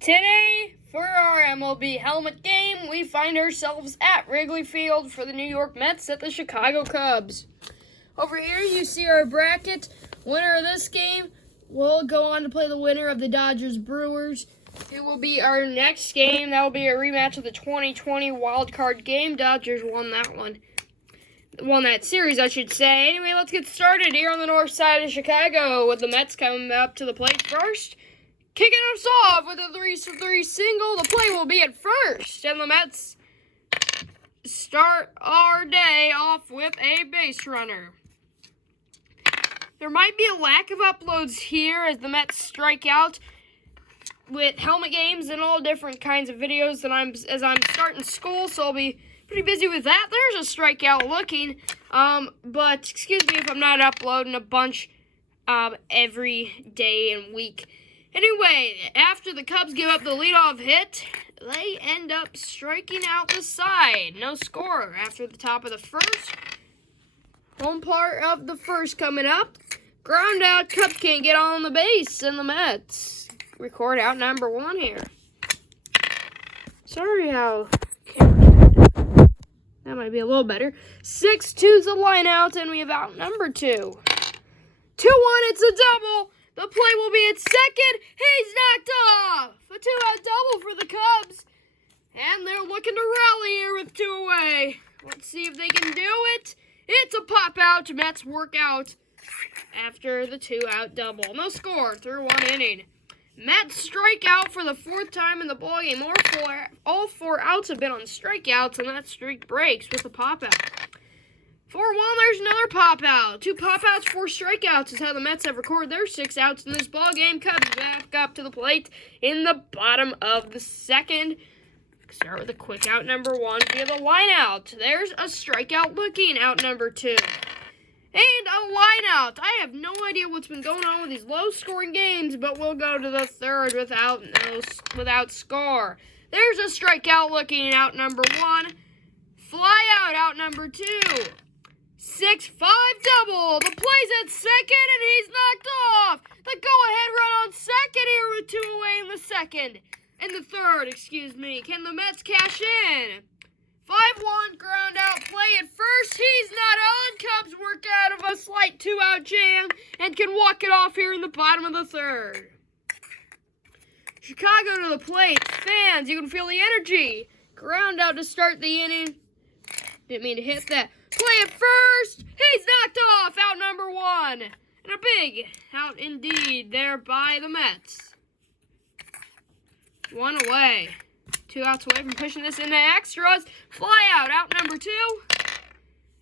Today, for our MLB helmet game, we find ourselves at Wrigley Field for the New York Mets at the Chicago Cubs. Over here, you see our bracket. Winner of this game will go on to play the winner of the Dodgers-Brewers. It will be our next game. That will be a rematch of the 2020 wild card game. Dodgers won that one. Won that series, I should say. Anyway, let's get started here on the north side of Chicago with the Mets coming up to the plate first. Kicking us off with a 3-3 single. The play will be at first. And the Mets start our day off with a base runner. There might be a lack of uploads here as the Mets strike out with helmet games and all different kinds of videos as I'm starting school, so I'll be pretty busy with that. There's a strikeout looking, but excuse me if I'm not uploading a bunch every day and week. Anyway, after the Cubs give up the leadoff hit, they end up striking out the side. No score after the top of the first. Home part of the first coming up. Ground out, Cubs can't get on the base, and the Mets record out number one here. Sorry how that might be a little better. 6-2's the line out, and we have out number two. 2-1, it's a double. The play will be at second. He's knocked off. A two-out double for the Cubs. And they're looking to rally here with two away. Let's see if they can do it. It's a pop-out. Mets work out after the two-out double. No score through one inning. Mets strike out for the fourth time in the ballgame. All four outs have been on strikeouts, and that streak breaks with a pop-out. 4-1, there's another pop-out. 2 pop-outs, 4 strikeouts is how the Mets have recorded their 6 outs in this ballgame. Cubs back up to the plate in the bottom of the second. Start with a quick out number 1 via the line out. There's a strikeout looking out number 2. And a line out. I have no idea what's been going on with these low-scoring games, but we'll go to the third without score. There's a strikeout looking out number 1. Fly out number 2. 6-5 double. The play's at second, and he's knocked off. The go-ahead run on second here with 2 away in the second. In the third, excuse me. Can the Mets cash in? 5-1 ground out play at first. He's not on. Cubs work out of a slight 2-out jam and can walk it off here in the bottom of the third. Chicago to the plate. Fans, you can feel the energy. Ground out to start the inning. Didn't mean to hit that. Play at first. He's knocked off. Out number 1. And a big out indeed there by the Mets. 1 away. 2 outs away from pushing this into extras. Fly out number 2.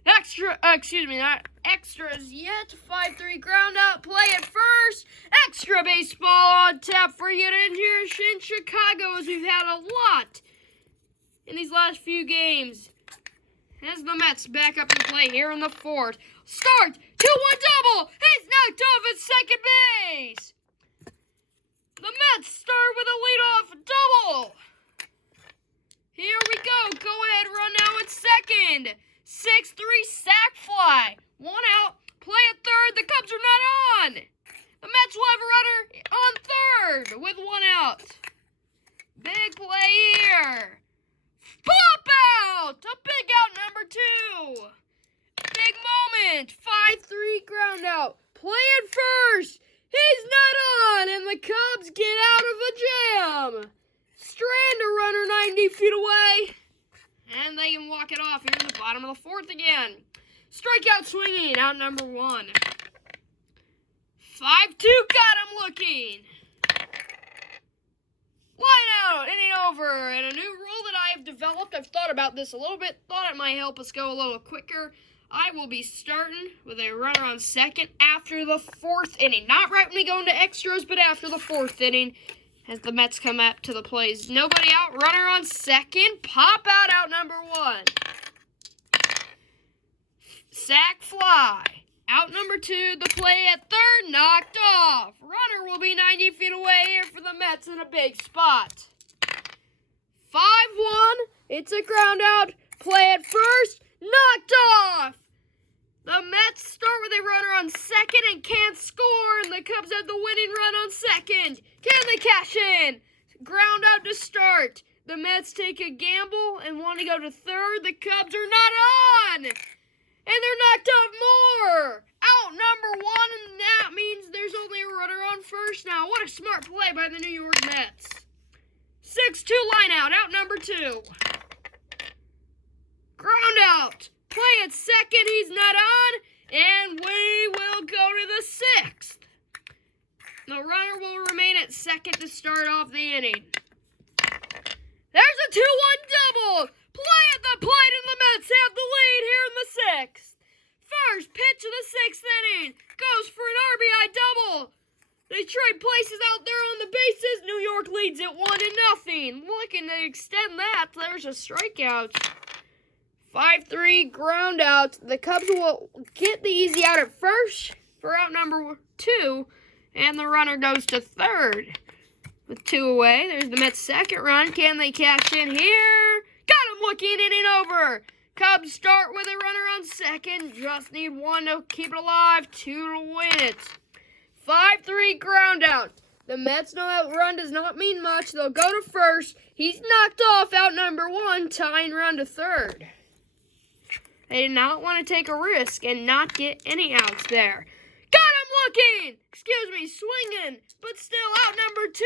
Not extras yet. 5-3 ground out. Play at first. Extra baseball on tap for you here in Chicago, as we've had a lot in these last few games. As the Mets back up to play here in the fourth. Start! 2-1 double! He's knocked off at second base! The Mets start with a leadoff double! Here we go. Go ahead, run now at second. 6-3 sac fly. 1 out. Play at third. The Cubs are not on. The Mets will have a runner on third with 1 out. Big play here. Pop out! A big out number 2. Big moment. 5-3 ground out. Play at first. He's not on, and the Cubs get out of the jam. Strand a runner 90 feet away. And they can walk it off here in the bottom of the fourth again. Strikeout swinging, out number 1. 5-2, got him looking. Line out, inning over. And a new rule that I have developed, I've thought about this a little bit, thought it might help us go a little quicker. I will be starting with a runner on second after the 4th inning. Not right when we go into extras, but after the 4th inning. As the Mets come up to the plays. Nobody out, runner on second. Pop out number 1. Sac fly. Out number 2, the play at third, knocked off. Runner will be 90 feet away here for the Mets in a big spot. 5-1, it's a ground out. Play at first, knocked off. The Mets start with a runner on second and can't score, and the Cubs have the winning run on second. Can they cash in? ground out to start. The Mets take a gamble and want to go to third. The Cubs are not on. And they're knocked out more. Out number one, and that means there's only a runner on first now. What a smart play by the New York Mets. 6-2 line out number 2. Ground out. Play at second, he's not on. And we will go to the 6th. The runner will remain at second to start off the inning. There's a 2-1 double. Play at the plate, and the Mets have the lead here in the 6th. First pitch of the 6th inning goes for an RBI double. They trade places out there on the bases. New York leads it 1-0. Looking to extend that. There's a strikeout. 5-3 ground out. The Cubs will get the easy out at first for out number 2. And the runner goes to third. With 2 away, there's the Mets' second run. Can they cash in here? Got him looking inning over. Cubs start with a runner on second. Just need 1 to keep it alive, 2 to win it. 5-3 ground out. The Mets know that run does not mean much. They'll go to first. He's knocked off out number 1, tying run to third. They did not want to take a risk and not get any outs there. Got him looking! Swinging, but still out number 2.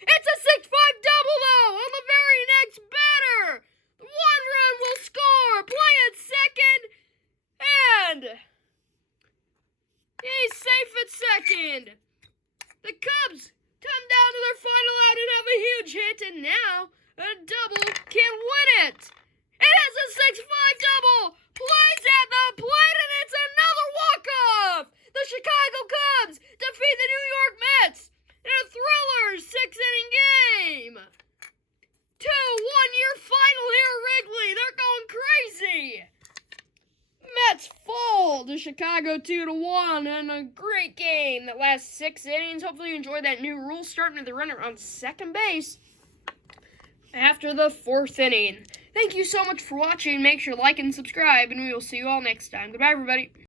It's a 6-5 double, though, on the very next batter. 1 run will score. Play at second, and he's safe at second. The Cubs come down to their final out and have a huge hit, and now a double can win it. It is a 6-5 double. Plays at the plate, and it's another walk-off. The Chicago Cubs defeat the New York Mets in a thriller 6-inning game. 2-1 year final here at Wrigley. They're going crazy. Mets fall to Chicago 2-1 in a great game that lasts 6 innings. Hopefully you enjoyed that new rule, starting with the runner on second base after the 4th inning. Thank you so much for watching. Make sure to like and subscribe, and we will see you all next time. Goodbye, everybody.